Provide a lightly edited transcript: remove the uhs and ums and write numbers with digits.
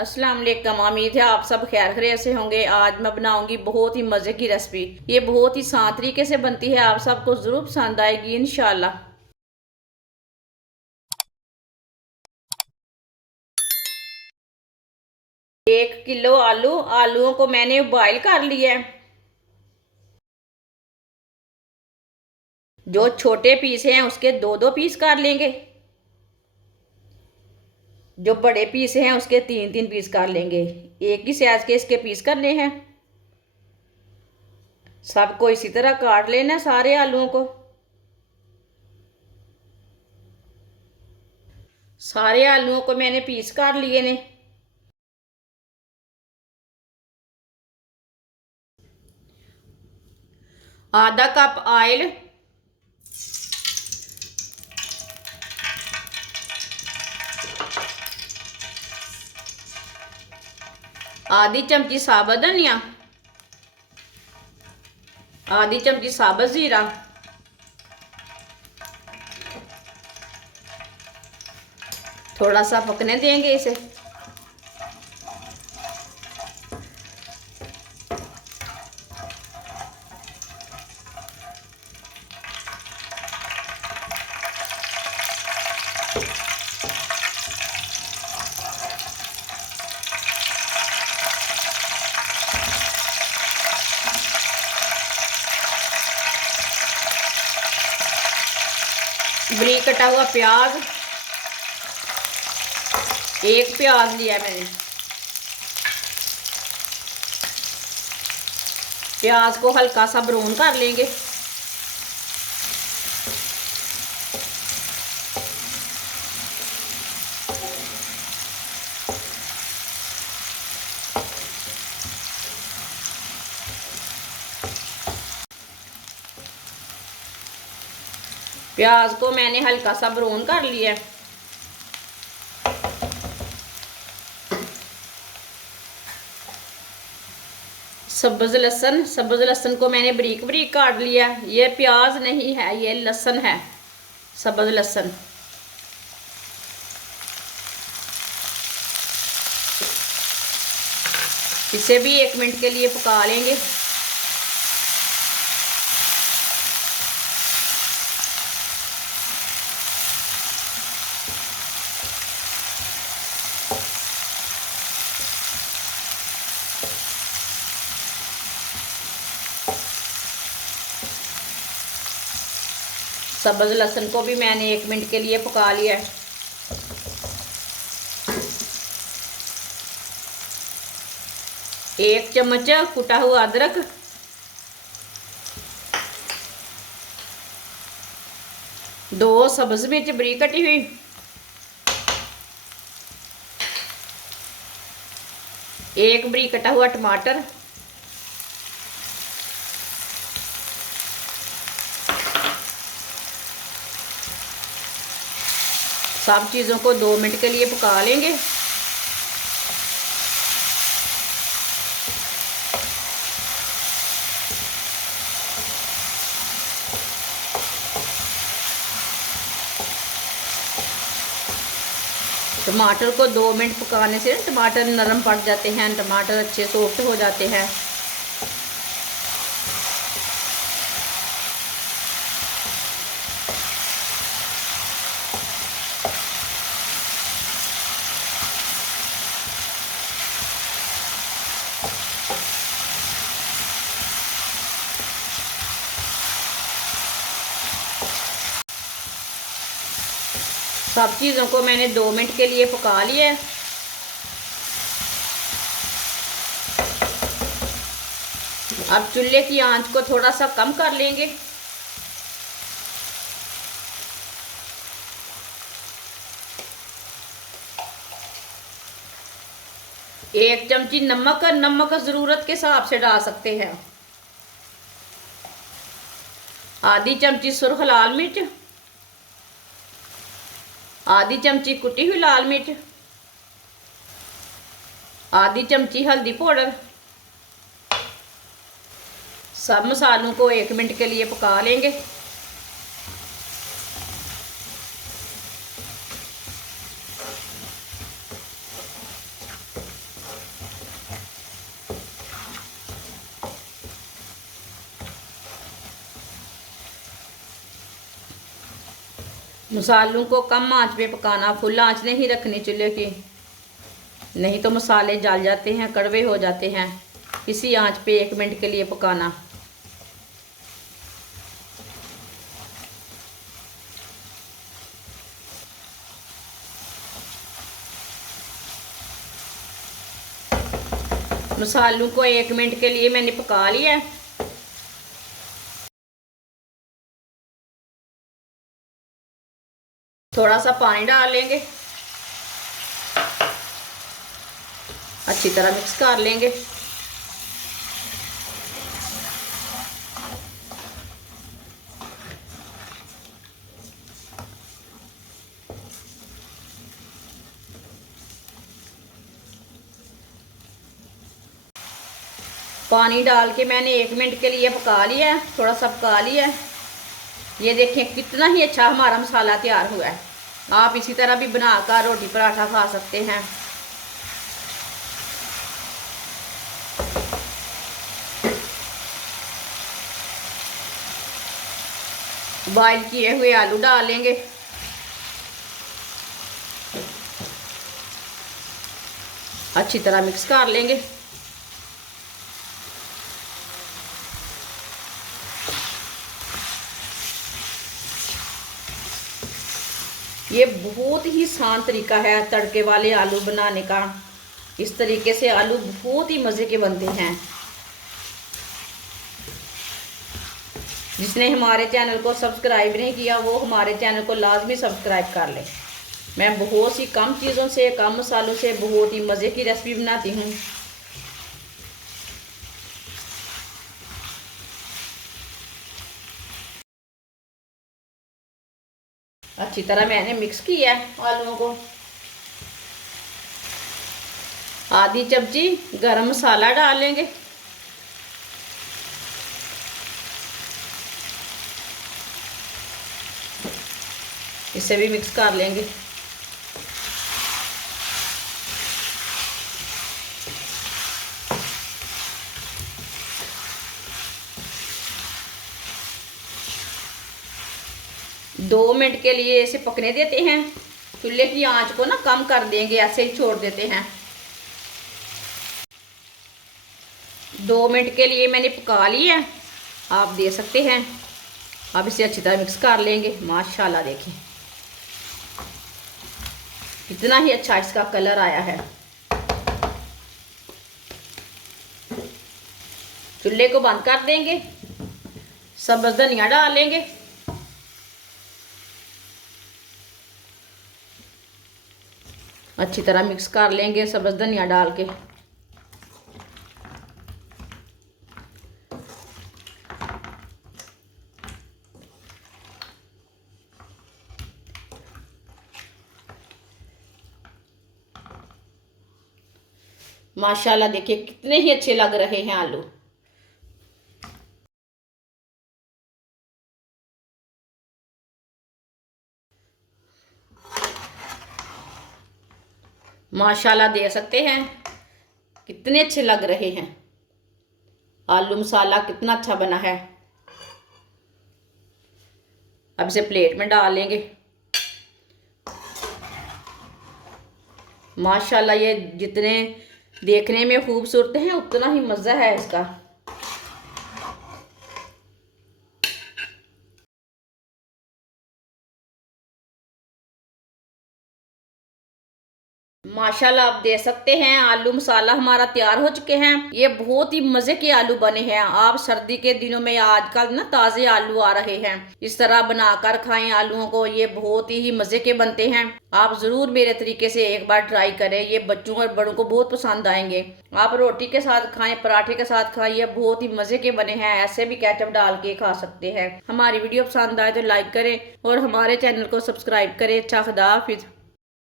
अस्सलाम वालेकुम। उम्मीद है आप सब खैर खैरियत से होंगे। आज मैं बनाऊंगी बहुत ही मज़े की रेसिपी। ये बहुत ही आसान तरीके से बनती है, आप सबको ज़रूर पसंद आएगी इंशाल्लाह। 1 किलो आलूओं को मैंने बॉईल कर लिया है। जो छोटे पीस हैं उसके दो दो पीस कर लेंगे, जो बड़े पीस हैं उसके तीन तीन पीस कर लेंगे। एक ही साइज के इसके पीस करने हैं। सबको इसी तरह काट लेना, सारे आलूओं को। सारे आलूओं को मैंने पीस कर लिए ने। आधा कप ऑयल, आधी चमची साबुत धनिया, आधी चमची साबुत जीरा, थोड़ा सा पकने देंगे इसे। बारीक कटा हुआ प्याज, एक प्याज लिया मैंने। प्याज को हल्का सा ब्राउन कर लेंगे। प्याज को मैंने हल्का सा ब्राउन कर लिया। सब्ज लहसुन को मैंने बारीक बारीक काट लिया। ये प्याज नहीं है, ये लहसुन है, सब्ज लहसुन। इसे भी 1 मिनट के लिए पका लेंगे। सब्ज लहसुन को भी मैंने 1 मिनट के लिए पका लिया है। एक चम्मच कुटा हुआ अदरक, दो सब्ज मिर्च बारीक कटी हुई, एक बारीक कटा हुआ टमाटर, सब चीज़ों को 2 मिनट के लिए पका लेंगे। टमाटर को 2 मिनट पकाने से टमाटर नरम पड़ जाते हैं, टमाटर अच्छे सॉफ्ट हो जाते हैं। सब चीज़ों को मैंने 2 मिनट के लिए पका लिया है। अब चूल्हे की आंच को थोड़ा सा कम कर लेंगे। एक चमची नमक ज़रूरत के हिसाब से डाल सकते हैं। आधी चमची सुर्ख लाल मिर्च, आधी चमची कुटी हुई लाल मिर्च, आधी चमची हल्दी पाउडर। सब मसालों को 1 मिनट के लिए पका लेंगे। मसालों को कम आंच पे पकाना, फुल आंच नहीं रखनी चूल्हे की, नहीं तो मसाले जल जाते हैं, कड़वे हो जाते हैं। इसी आंच पे 1 मिनट के लिए पकाना। मसालों को 1 मिनट के लिए मैंने पका लिया है। थोड़ा सा पानी डाल लेंगे, अच्छी तरह मिक्स कर लेंगे। पानी डाल के मैंने 1 मिनट के लिए पका लिया है, थोड़ा सा पका लिया है। ये देखें कितना ही अच्छा हमारा मसाला तैयार हुआ है। आप इसी तरह भी बनाकर रोटी पराठा खा सकते हैं। बॉयल किए हुए आलू डाल लेंगे। अच्छी तरह मिक्स कर लेंगे। ये बहुत ही आसान तरीका है तड़के वाले आलू बनाने का। इस तरीके से आलू बहुत ही मज़े के बनते हैं। जिसने हमारे चैनल को सब्सक्राइब नहीं किया वो हमारे चैनल को लाजमी सब्सक्राइब कर ले। मैं बहुत सी कम चीज़ों से, कम मसालों से बहुत ही मज़े की रेसिपी बनाती हूँ। अच्छी तरह मैंने मिक्स किया है आलूओं को। आधी चमची गरम मसाला डाल लेंगे। इसे भी मिक्स कर लेंगे। दो मिनट के लिए इसे पकने देते हैं। चूल्हे की आंच को ना कम कर देंगे, ऐसे ही छोड़ देते हैं। 2 मिनट के लिए मैंने पका लिया है, आप दे सकते हैं। अब इसे अच्छी तरह मिक्स कर लेंगे। माशाल्लाह देखें कितना ही अच्छा इसका कलर आया है। चूल्हे को बंद कर देंगे। सब्ज़ धनिया डाल लेंगे। अच्छी तरह मिक्स कर लेंगे सब्ज़ धनिया डाल के। माशाल्लाह देखिए कितने ही अच्छे लग रहे हैं आलू। माशाल्लाह दे सकते हैं कितने अच्छे लग रहे हैं। आलू मसाला कितना अच्छा बना है। अब इसे प्लेट में डाल लेंगे। माशाल्लाह ये जितने देखने में खूबसूरत हैं उतना ही मज़ा है इसका। माशाल्लाह आप दे सकते हैं आलू मसाला हमारा तैयार हो चुके हैं। ये बहुत ही मज़े के आलू बने हैं। आप सर्दी के दिनों में आजकल ना ताज़े आलू आ रहे हैं, इस तरह बनाकर खाएं आलूओं को। ये बहुत ही मज़े के बनते हैं। आप ज़रूर मेरे तरीके से एक बार ट्राई करें। ये बच्चों और बड़ों को बहुत पसंद आएंगे। आप रोटी के साथ खाएं, पराठे के साथ खाएं। ये बहुत ही मज़े के बने हैं। ऐसे भी केचप डाल के खा सकते हैं। हमारी वीडियो पसंद आए तो लाइक करें और हमारे चैनल को सब्सक्राइब करें। अच्छा, खुदा हाफिज़।